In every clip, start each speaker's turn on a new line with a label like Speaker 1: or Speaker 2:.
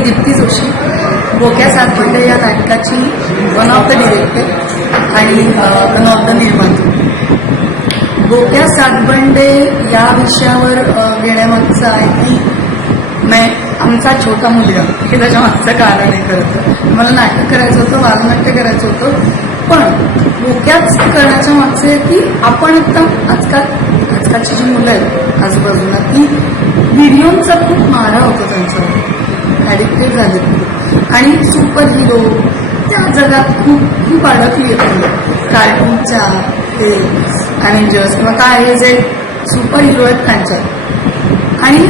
Speaker 1: मी दीप्ती जोशी. बोक्या सातवंडे या नाटकाची one of the director आणि वन ऑफ द निर्माते बोक्या सातबंडे या विषयावर घेण्यामागचं आहे की मै आमचा छोटा मुलगा हे त्याच्या मागचं कारण आहे खरं मला नाटक करायचं होतं बालनाट्य करायचं होतं पण बोक्याच करण्याच्या मागचं आहे की आपण एकदम आजकाल आजकालची जी मुलं आहेत आजूबाजूला ती व्हिडिओंचा खूप मारा होतो त्यांच्यावर. ॲडिक्टेड झाले आणि सुपर हिरो त्या जगात खूप खूप अडकली आहेत. कार्टूनच्या ते अॅव्हेंजर्स किंवा काय हे जे सुपर हिरो आहेत त्यांच्या. आणि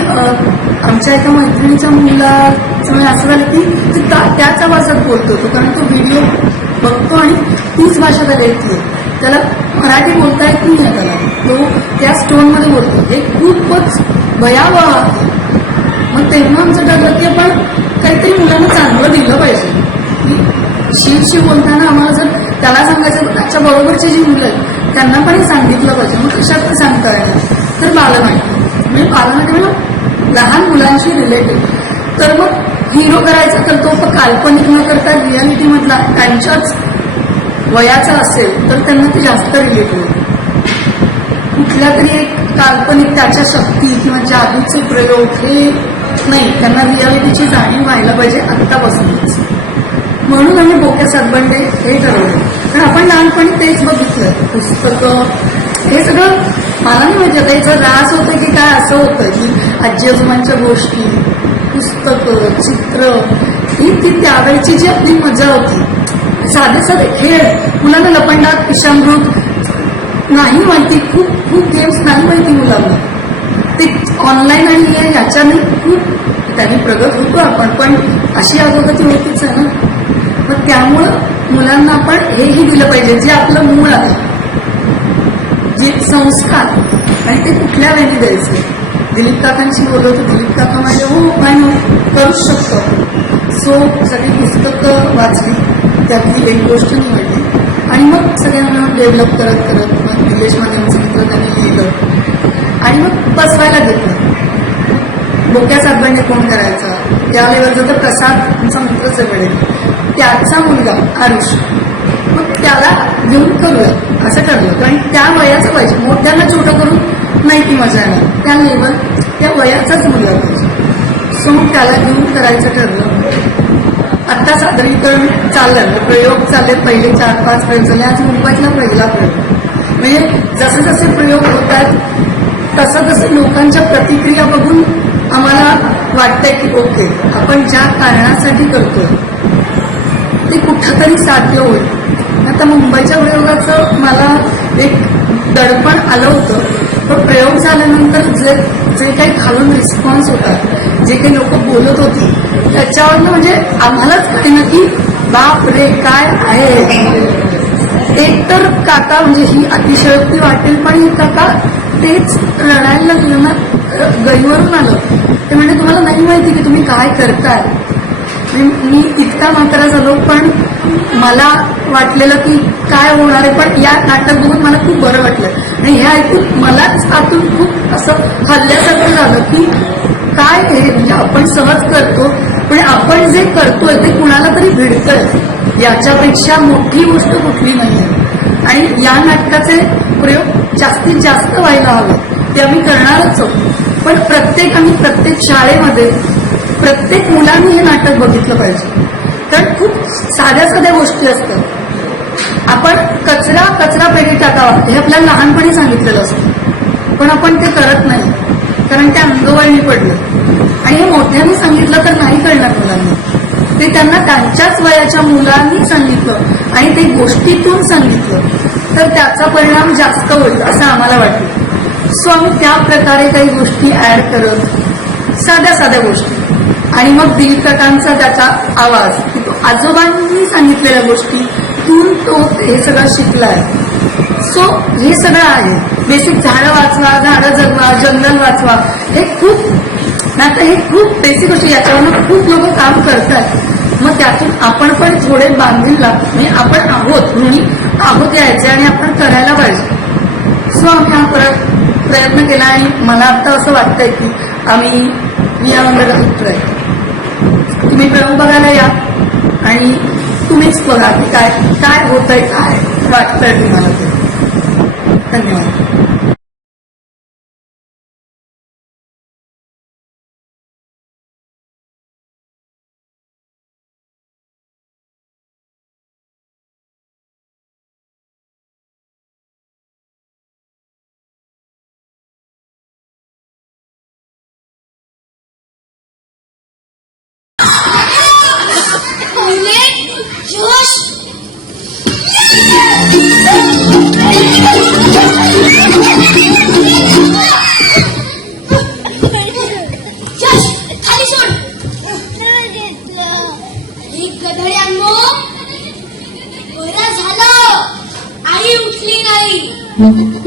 Speaker 1: आमच्या एका मैत्रिणीच्या मुलाचं म्हणजे असं झालं की त्या- त्याच आवाजात बोलतो तो कारण तो व्हिडिओ बघतो आणि तीच भाषा त्याला येते त्याला मराठी बोलता येत नाही त्याला तो त्या स्टोनमध्ये बोलतो. हे खूपच भयावह आहे मग तेव्हा आमचं ठरलं की आपण काहीतरी मुलांना चांगलं दिलं पाहिजे. की शीटशी बोलताना आम्हाला जर त्याला सांगायचं त्याच्या बरोबरची जी मुलं आहेत त्यांना पण सांगितलं पाहिजे. मग कशात ते सांगता येणार? तर बालनाट्य म्हणजे बालनाट्य म्हणजे लहान मुलांशी रिलेटेड तर मग हिरो करायचा तर तो काल्पनिक न करता रियालिटी मधला त्यांच्याच वयाचा असेल तर त्यांना ते जास्त रिलेट होईल. कुठल्या तरी एक काल्पनिक त्याच्या शक्ती किंवा जादूचे प्रयोग हे नाही. त्यांना रियालिटीची जाणीव व्हायला पाहिजे आत्तापासूनच. म्हणून आम्ही बोक्या सातबंडे हे ठरवलं. कारण आपण लहानपणी तेच बघितलं. पुस्तकं हे सगळं मला नाही माहिती. आता याचा रास होतं की काय असं होतं की आजी आजोबांच्या गोष्टी पुस्तकं चित्र ही ती त्यावेळची जी आपली मजा होती. साधे साधे खेळ मुलांना लपंडात विषामृत नाही माहिती खूप खूप गेम्स नाही माहिती मुलांना. ऑनलाईन आणि हे याच्याने खूप त्यांनी प्रगत होतो आपण. पण अशी अधोगती होतीच आहे ना. मग त्यामुळं मुलांना आपण हेही दिलं पाहिजे जे आपलं मूळ आहे. जे संस्कार आणि ते कुठल्या वेळी द्यायचे? दिलीप काकांशी बोलत दिलीप काका म्हणजे हो काय करूच शकतो. सो सगळी पुस्तकं वाचली. त्यातली एक गोष्ट निवडली. आणि मग सगळ्यांना डेव्हलप करत करत मग निलेश माध्यमचं मित्र त्यांनी लिहिलं. आणि मग बसवायला घेतलं. बोक्या साहेबांनी कोण करायचा? त्या लेवलचा तर प्रसाद आमचा मित्र जवळ त्याचा मुलगा आरुष. मग त्याला घेऊन करूया असं ठरलं. कारण त्या वयाचं पाहिजे. मोठ्यांना छोटं करून नाही ती मजा येणार. त्या लेवल त्या वयाचाच मुलगा पाहिजे. सो मग त्याला घेऊन करायचं ठरलं. आत्ता सादरीकरण चाललं म्हणजे प्रयोग चालले पहिले चार पाच प्रयोग झाले. आज मुंबईतला पहिला प्रयोग. म्हणजे जसे जसे प्रयोग होतात तसं तसं लोकांच्या प्रतिक्रिया बघून आम्हाला वाटतंय की ओके आपण ज्या कारणासाठी करतोय ते कुठंतरी साध्य होईल. आता मुंबईच्या प्रयोगाचं मला एक दडपण आलं होतं. पण प्रयोग झाल्यानंतर जे जे काही खालून रिस्पॉन्स होता जे काही लोक बोलत होती त्याच्यावरनं म्हणजे आम्हालाच कळेना की बाप रे काय आहे? एक तर काका म्हणजे ही अतिशयोक्ती वाटेल पण हे काका तेच रडायला लागलं ना गईवरून आलं. ते म्हणजे तुम्हाला नाही माहिती की तुम्ही काय करताय? मी इतका मात्र झालो पण मला वाटलेलं की काय होणार आहे पण या नाटक बघून मला खूप बरं वाटलं. आणि हे ऐकून मलाच आतून खूप असं हल्ल्यासारखं झालं की आपण सहज करतो पण आपण जे करतोय ते कुणाला तरी भिडतंय. याच्यापेक्षा मोठी गोष्ट कुठली नाही आणि या नाटकाचे प्रयोग जास्तीत जास्त व्हायला हवे ते आम्ही करणारच आहोत. पण प्रत्येक आम्ही प्रत्येक शाळेमध्ये प्रत्येक मुलांनी हे नाटक बघितलं पाहिजे. कारण खूप साध्या साध्या गोष्टी असतात. आपण कचरा कचरा पेटी टाकावा हे आपल्याला लहानपणी सांगितलेलं असतं. पण आपण ते करत नाही कारण ते अंगवळणी पडलं. आणि हे मोठ्याने सांगितलं तर नाही करणार मुलांनी. ते त्यांना त्यांच्याच वयाच्या मुलांनी सांगितलं आणि ते गोष्टीतून सांगितलं. तर त्याचा परिणाम जास्त होईल असं आम्हाला वाटतं. सो आम्ही त्या प्रकारे काही गोष्टी ऍड करत साध्या साध्या गोष्टी. आणि मग दिलकटांचा त्याचा आवाज. की तो आजोबांनी सांगितलेल्या गोष्टी तून तो हे सगळं शिकलाय. सो हे सगळं आहे. बेसिक झाडं वाचवा झाडं जगवा जंगल वाचवा. हे खूप आता हे खूप बेसिक गोष्टी याच्यावर खूप लोक काम करतात. मग त्यातून आपण पण थोडे बांधील लागतो म्हणजे आपण आहोत म्हणून आहोत यायचे आणि आपण करायला पाहिजे. सो आम्ही हा परत प्रयत्न केला आणि मला आता असं वाटतंय की आम्ही मी या मंडळात उतरय. तुम्ही प्रयोग बघायला या आणि तुम्हीच बघा की काय काय होतंय काय वाटतंय तुम्हाला ते. धन्यवाद.
Speaker 2: नाही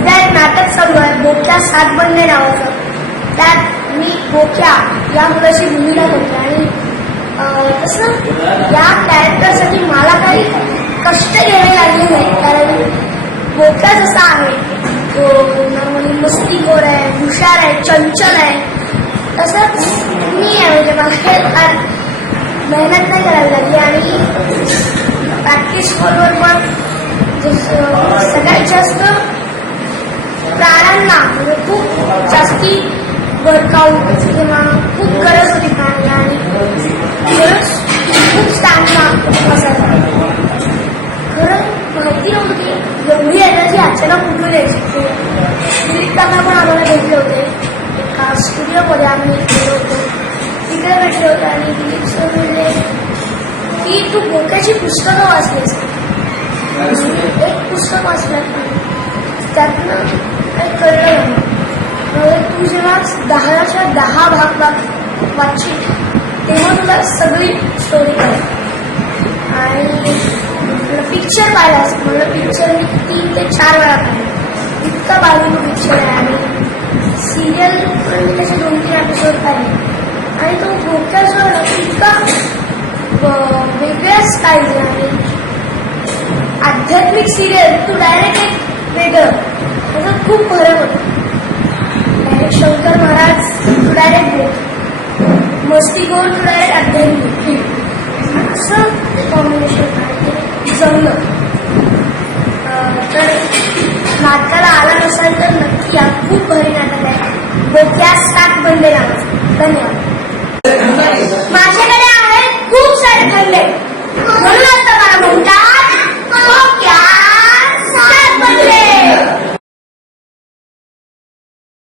Speaker 2: अं, एक नाटक चालू आहे बोक्या सात बनणे नावाचं त्यात मी बोक्या या मुलाची भूमिका करते. आणि तसं या कॅरेक्टरसाठी मला काही कष्ट घ्यावे लागले नाही. कारण बोक्या जसा आहे तो नॉर्मली मस्तीखोर आहे हुशार आहे चंचल आहे तसंच मी आहे. म्हणजे मला फार मेहनत नाही करावी लागली. आणि प्रॅक्टिस फॉलोवर पण जसं सगळ्यात जास्त प्राण्यांना म्हणजे खूप जास्ती वर्कआउट किंवा खूप गरज होती प्राण्यांना आणि खूप स्टॅमिना असायचा खरं माहिती नव्हती एवढी एनर्जी अचानक उठून यायची दिलीप काका पण आम्हाला भेटले होते. एका स्टुडिओमध्ये आम्ही गेलो होतो. तिकडे भेटले होते आणि दिलीप सर म्हणले की तू बोक्याची पुस्तकं वाचलीस एक पुस्तक वाचलं. त्यातनं कळलं नाही तुझ्याच तू जेव्हा दहाच्या दहा भाग वाचशील तेव्हा तुला सगळी स्टोरी कळेल आणि पिक्चर पाहिलास म्हणलं पिक्चर मी तीन ते चार वेळा पाहिलं इतका बाजू पिक्चर आहे आणि सिरियल पण मी त्याचे दोन तीन एपिसोड पाहिले आणि तो बोक्या जो आहे. ना, इतका वेगळ्याच पाहिजे आणि आध्यात्मिक सिरियल तू डायरेक्ट एक वेगळं त्याचा खूप फरक होतो. डायरेक्ट शंकर महाराज तू डायरेक्ट बोल मस्ती गोर तू डायरेक्ट आध्यात्मिक असं कॉम्बिनेशन जमलं. तर नाटकाला आला नसाल तर नक्की या खूप भारी नाटक आहे बोक्या सात बनले नावाचं धन्यवाद. माझ्याकडे आहेत खूप सारे बनले म्हणून असतं मला म्हणता